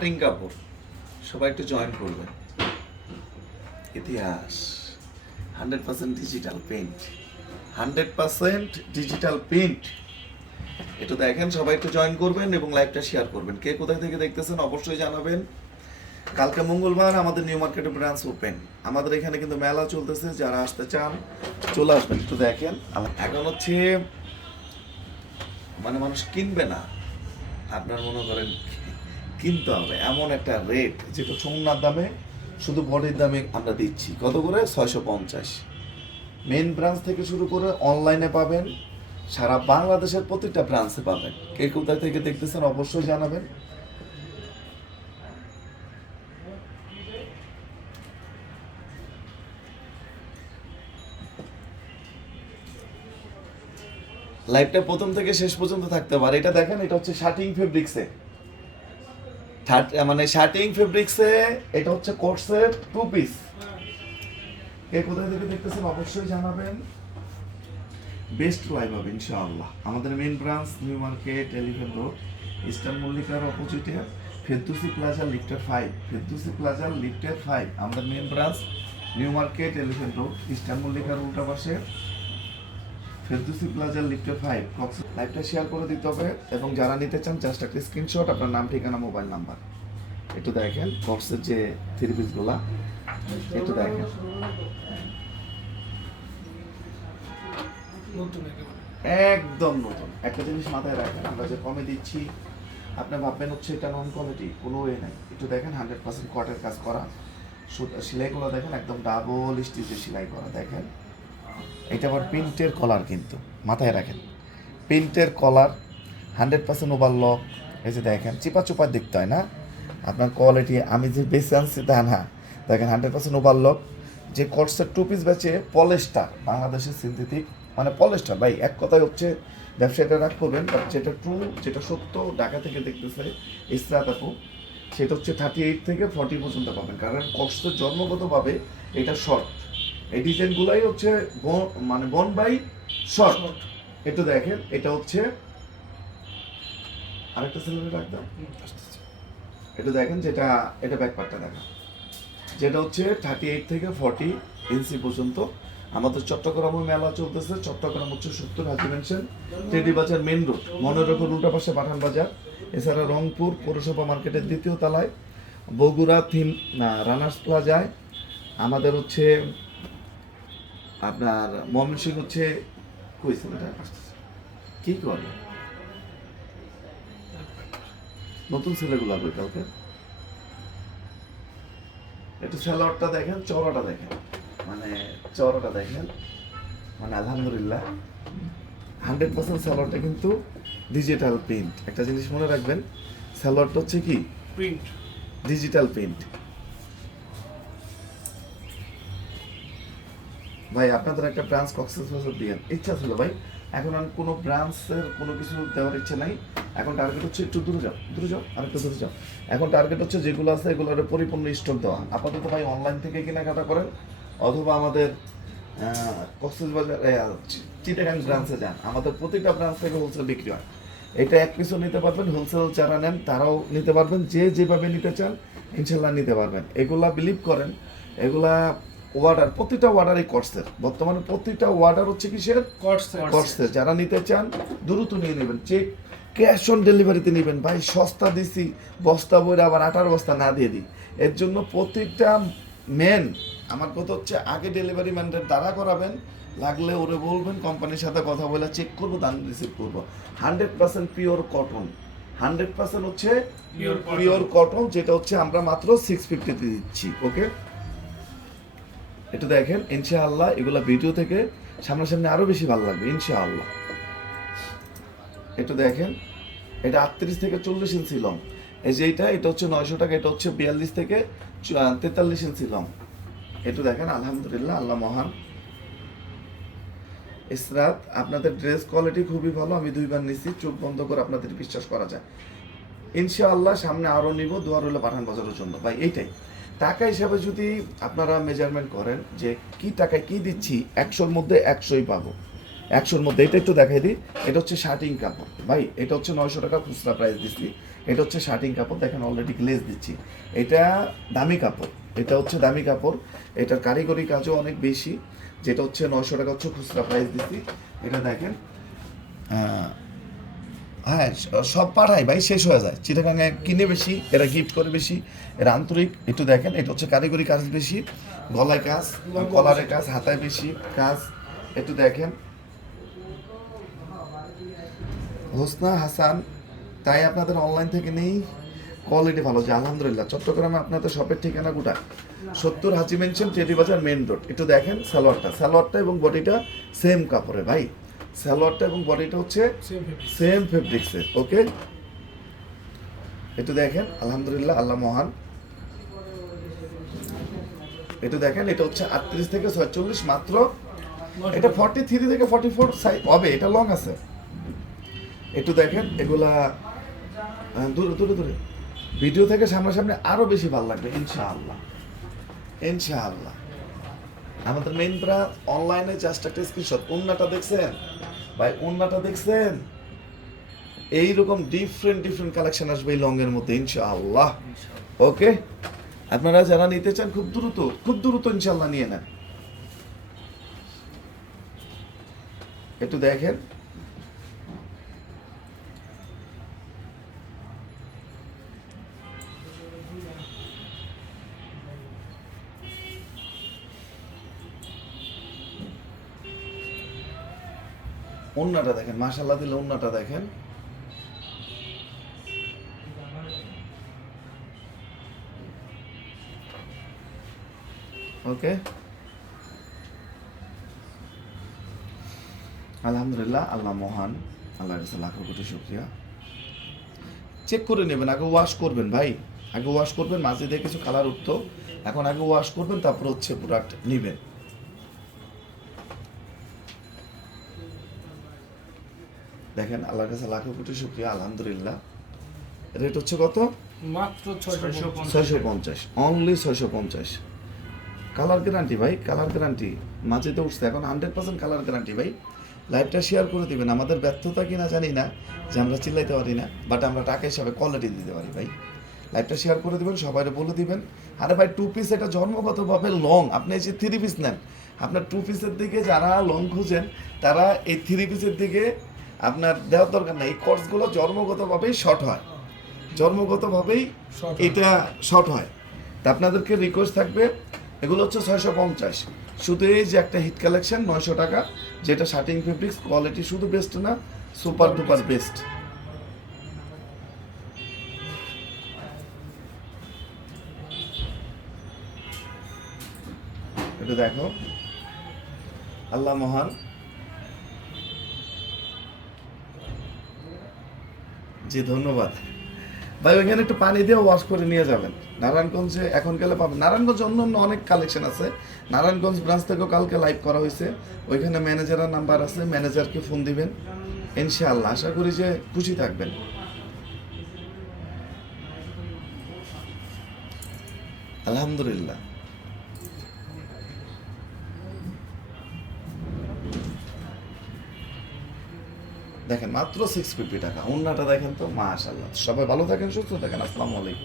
Cutting কাপড় সবাই একটু জয়েন করবেন ইতিহাস। Hundred percent digital print hundred percent digital print একটু দেখেন, সবাই একটু জয়েন করবেন এবং লাইভটা শেয়ার করবেন। কে কোথায় থেকে দেখতেছেন অবশ্যই জানাবেন। কালকে মঙ্গলবার আমাদের নিউ মার্কেটে ব্রাঞ্চ ওপেন আমাদের এখানে কিন্তু মেলা চলতেছে, যারা আসতে চান, চলে আসবেন। একটু দেখেন। এখন হচ্ছে মানে মানুষ কিনবে না। আপনার মনে করেন কিনতে হবে এমন একটা রেট যেটা সোমনাথ দামে, শুধু বডির দামে আমরা দিচ্ছি। কত করে? ছয়শো পঞ্চাশ। মেন ব্রাঞ্চ থেকে শুরু করে অনলাইনে পাবেন, সারা বাংলাদেশের প্রতিটা ব্রাঞ্চে পাবেন। কে কোথায় থেকে দেখতেছেন অবশ্যই জানাবেন। লাইভটা প্রথম থেকে শেষ পর্যন্ত থাকতে পারে। এটা দেখেন, এটা হচ্ছে শার্টিং ফেব্রিক্সে মানে শার্টিং ফেব্রিক্সে এটা হচ্ছে কোর্সের টু পিস কে কোথায় থেকে দেখতেছেন অবশ্যই জানাবেন। বেস্ট লাইভ হবে, ইনশাআল্লাহ। আমাদের main branch new market elephant road eastern মল্লিকার অপোজিটে ফেরদুসি প্লাজা লিফটের ফাইভ ফেরদুসি প্লাজা লিফটের ফাইভ আমাদের main branch new market elephant road eastern মল্লিকার উল্টা পাশে। ফেরদুসি প্লাজার লিফটের ফাইভ লাইভটা শেয়ার করে দিতে হবে এবং যারা নিতে চান জাস্ট একটা স্ক্রিনশট আপনার নাম ঠিকানা মোবাইল নাম্বার একটু দেখেন বক্সের যে থ্রি পিসগুলা একটু দেখেন। একদম নতুন। একটা জিনিস মাথায় রাখেন আমরা যে কমে দিচ্ছি আপনি ভাববেন হচ্ছে এটা নন কোয়ালিটি কোনো ওয়ে নাই। একটু দেখেন হান্ড্রেড পার্সেন্ট কটের কাজ করা। সেলাইগুলো দেখেন একদম ডাবল স্টিচে সেলাই করা দেখেন। এটা আবার প্রিন্টের কলার কিন্তু, মাথায় রাখেন। প্রিন্টের কলার হান্ড্রেড পার্সেন্ট ওভারলক এই যে দেখেন চিপা চুপা দেখতে হয় না? আপনার কোয়ালিটি আমি যে বেশি আনছি তা না। দেখেন হান্ড্রেড পার্সেন্ট ওভারলক যে কটসের টু পিস বেচে পলেস্টার বাংলাদেশের সিনথেটিক মানে পলেস্টার ভাই, এক কথায় হচ্ছে ব্যবসাটা রাখ করবেন বাট যেটা ট্রু যেটা সত্য, ঢাকা থেকে দেখতেছে, ইসরাত আপু, সেটা হচ্ছে থার্টি এইট থেকে ফর্টি পর্যন্ত পাবেন। কারণ কোর্সের জন্মগতভাবে এটা শর্ট এই ডিজাইনগুলাই হচ্ছে বন- মানে বন বাই শর্ট। একটু দেখেন এটা হচ্ছে আরেকটা সিলিন্ডার রাখতাম এটা দেখেন যেটা এটা ব্যাক পার্টটা দেখা। যেটা হচ্ছে থার্টি এইট থেকে ফর্টি ইঞ্চি পর্যন্ত। আমাদের চট্টগ্রামে মেলা চলতেছে। চট্টগ্রাম হচ্ছে সত্তর Haji mansion Tedi Bazar main road মনোরকম উল্টা পাশে পাঠান বাজার। এছাড়া রংপুর পৌরসভা মার্কেটের দ্বিতীয় তলায়। বগুড়া থিম রানার্স প্লাজায়। আমাদের হচ্ছে আপনার ময়মনসিং হচ্ছে কই ছেলেটা কি করবে? নতুন ছেলেগুলো আসবে কালকে। একটু স্যালোয়ারটা দেখেন চড়াটা দেখেন। মানে চড়াটা দেখেন। মানে আলহামদুলিল্লাহ। হান্ড্রেড পার্সেন্ট স্যালোয়ারটা কিন্তু ডিজিটাল প্রিন্ট একটা জিনিস মনে রাখবেন স্যালোয়ারটা হচ্ছে কি? প্রিন্ট ডিজিটাল প্রিন্ট ভাই, আপনাদের একটা ব্রাঞ্চ কক্সেস বাজার দিয়েন। ইচ্ছা ছিল ভাই। এখন আর কোনো ব্রাঞ্চের কোনো কিছু দেওয়ার ইচ্ছে নাই। এখন টার্গেট হচ্ছে একটু দূরে যাও দূরে যাও আরেকটু দূরে যাও। এখন টার্গেট হচ্ছে যেগুলো আছে, এগুলোর পরিপূর্ণ স্টক দেওয়া। আপাতত ভাই অনলাইন থেকে কেনাকাটা করেন, অথবা আমাদের কক্সেস বাজার চিটাগাং ব্রাঞ্চে যান। আমাদের প্রতিটা ব্রাঞ্চ থেকে হোলসেল বিক্রি হয়। এটা এক পিসও নিতে পারবেন হোলসেল যারা নেন তারাও নিতে পারবেন। যে যেভাবে নিতে চান, ইনশাল্লাহ নিতে পারবেন। এগুলা বিলিভ করেন। এগুলা ওয়ার্ডার প্রতিটা ওয়ার্ডারই কর্সের বর্তমানে প্রতিটা ওয়ার্ডার হচ্ছে কিসের? কর্সের যারা নিতে চান দ্রুত নিয়ে নেবেন। চেক ক্যাশ অন ডেলিভারিতে নেবেন। ভাই সস্তা দিছি বস্তা বইরা আবার আটার বস্তা না দিয়ে দিই। এর জন্য প্রতিটা মেন আমার কথা হচ্ছে আগে ডেলিভারি ম্যানদের দ্বারা করাবেন। লাগলে ওরে বলবেন কোম্পানির সাথে কথা বলে চেক করব দান রিসিভ করব। Hundred percent pure cotton hundred percent হচ্ছে পিওর কটন যেটা হচ্ছে আমরা মাত্র সিক্স ফিফটিতে দিচ্ছি ওকে এটা দেখেন, ইনশাআল্লাহ এগুলা ভিডিও থেকে সামনাসামনি আরও বেশি ভালো লাগবে, ইনশাআল্লাহ। একটু দেখেন, এটা আটত্রিশ থেকে চল্লিশ ইঞ্চি লং এই যে এটা এটা হচ্ছে নয়শো টাকা, এটা হচ্ছে বিয়াল্লিশ থেকে তেতাল্লিশ ইঞ্চি লং একটু দেখেন, আলহামদুলিল্লাহ, আল্লাহ মহান। ইসরাত আপনাদের ড্রেস কোয়ালিটি খুবই ভালো, আমি দুইবার নিছি, চোখ বন্ধ করে আপনাদের বিশ্বাস করা যায়। ইনশাআল্লাহ সামনে আরও নিব দুয়ার হলে পাঠান বাজারের জন্য। ভাই, এইটাই। টাকা হিসাবে যদি আপনারা মেজারমেন্ট করেন যে কি টাকায় কি দিচ্ছি, একশোর মধ্যে একশোই পাবো। একশোর মধ্যে, এটা একটু দেখাই দিই, এটা হচ্ছে শার্টিং কাপড়। ভাই, এটা হচ্ছে নয়শো টাকা খুচরা প্রাইস দিচ্ছি, এটা হচ্ছে শার্টিং কাপড়, দেখেন অলরেডি গ্লেজ দিচ্ছি। এটা দামি কাপড়, এটা হচ্ছে দামি কাপড়, এটার কারিগরি কাজও অনেক বেশি, যেটা হচ্ছে নয়শো টাকা হচ্ছে খুচরা প্রাইস দিচ্ছি। এটা দেখেন হ্যাঁ সব পাঠাই ভাই, শেষ হয়ে যায়। চিটাগাঙে কিনে বেশি, এরা গিফট করে বেশি, এরা আন্তরিক, একটু দেখেন, এটা হচ্ছে কারিগরি কাজ বেশি, গলায় কাজ, কলারে কাজ, হাতায় বেশি কাজ, একটু দেখেন। হোসনা, হাসান, তাই আপনাদের অনলাইন থেকে নেই কোয়ালিটি ভালো যে আলহামদুলিল্লাহ। চট্টগ্রামে আপনাদের শপের ঠিকানা গোটা সত্তর Haji mansion Tedi Bazar main road একটু দেখেন, সালোয়ারটা সালোয়ারটা এবং বডিটা সেম কাপড়ে ভাই। সালোয়ারটা এবং বডিটা হচ্ছে সেম ফেব্রিক্সের ওকে একটু দেখেন আলহামদুলিল্লাহ আল্লাহ মহান। একটু দেখেন এটা হচ্ছে আটত্রিশ থেকে ছয়চল্লিশ মাত্র। এটা ফর্টি থ্রি থেকে ফর্টি ফোর সাইজ হবে এটা লং আছে। একটু দেখেন এগুলা দূরে দূরে দূরে। ভিডিও থেকে সামনাসামনি আরও বেশি ভালো লাগবে ইনশাআল্লাহ। ইনশাআল্লাহ। আমাদের মেইন ব্রাঞ্চ অনলাইনে জাস্ট একটা স্ক্রিনশট উন্নাটা দেখছেন? ভাই উন্নাটা দেখছেন? এইরকম ডিফারেন্ট ডিফারেন্ট কালেকশন আসবে এই লং এর মধ্যে ইনশাআল্লাহ। ওকে আপনারা যারা নিতে চান খুব দ্রুত খুব দ্রুত ইনশাআল্লাহ নিয়ে নেন। একটু দেখেন। অন্যটা দেখেন মাশাল্লাহ দিলে অন্যটা দেখেন। ওকে। আলহামদুলিল্লাহ, আল্লাহ মহান, আল্লাহর কাছে কোটি শুক্রিয়া। চেক করে নেবেন, আগে ওয়াশ করবেন ভাই। আগে ওয়াশ করবেন, মাঝে দিয়ে কিছু কালার উঠতো। এখন আগে ওয়াশ করবেন, তারপর হচ্ছে প্রোডাক্ট নেবেন। দেখেন আল্লাহর কাছে লাখো কোটি শুক্রিয়া আলহামদুলিল্লাহ। রেট হচ্ছে কত? মাত্র ছয়শো পঞ্চাশ। অনলি ছয়শো পঞ্চাশ। কালার গ্যারান্টি ভাই কালার গ্যারান্টি মাঝেতে উঠছে এখন হান্ড্রেড পার্সেন্ট কালার গ্যারান্টি ভাই। লাইভটা শেয়ার করে দিবেন আমাদের ব্যর্থতা কিনা জানি না যে আমরা চিল্লাইতে পারি না বাট আমরা টাকা হিসাবে কোয়ালিটি দিতে পারি ভাই। লাইভটা শেয়ার করে দিবেন সবাই বলে দিবেন। আরে ভাই টু পিস এটা জন্মগতভাবে লং আপনি এই যে থ্রি পিস নেন আপনার টু পিসের দিকে যারা লং খুঁজেন তারা এই থ্রি পিসের দিকে আপনার দেওয়ার দরকার নেই। এই কোর্সগুলো জন্মগতভাবেই শর্ট হয়। জন্মগতভাবেই এটা শর্ট হয়। তা আপনাদেরকে রিকোয়েস্ট থাকবে এগুলো হচ্ছে ছয়শো পঞ্চাশ। শুধু এই যে একটা হিট কালেকশন নয়শো টাকা যেটা শার্টিং ফেব্রিক্স কোয়ালিটি শুধু বেস্ট না সুপার ডুপার বেস্ট এটা দেখো। আল্লাহ মহান। জি, ধন্যবাদ। ভাই, ওইখানে একটু পানি দিয়ে ওয়াশ করে নিয়ে যাবেন। নারায়ণগঞ্জে এখন গেলে পাবেন। নারায়ণগঞ্জ অন্য অন্য অনেক কালেকশন আছে। নারায়ণগঞ্জ ব্রাঞ্চ থেকেও কালকে লাইভ করা হয়েছে। ওইখানে ম্যানেজারের নাম্বার আছে। ম্যানেজারকে ফোন দিবেন। ইনশাআল্লাহ। আশা করি যে খুশি থাকবেন। আলহামদুলিল্লাহ। দেখেন মাত্র সিক্স ফিফটি টাকা। অন্যটা দেখেন তো মাশাল্লাহ সবাই ভালো থাকেন, সুস্থ থাকেন। আসসালামু আলাইকুম।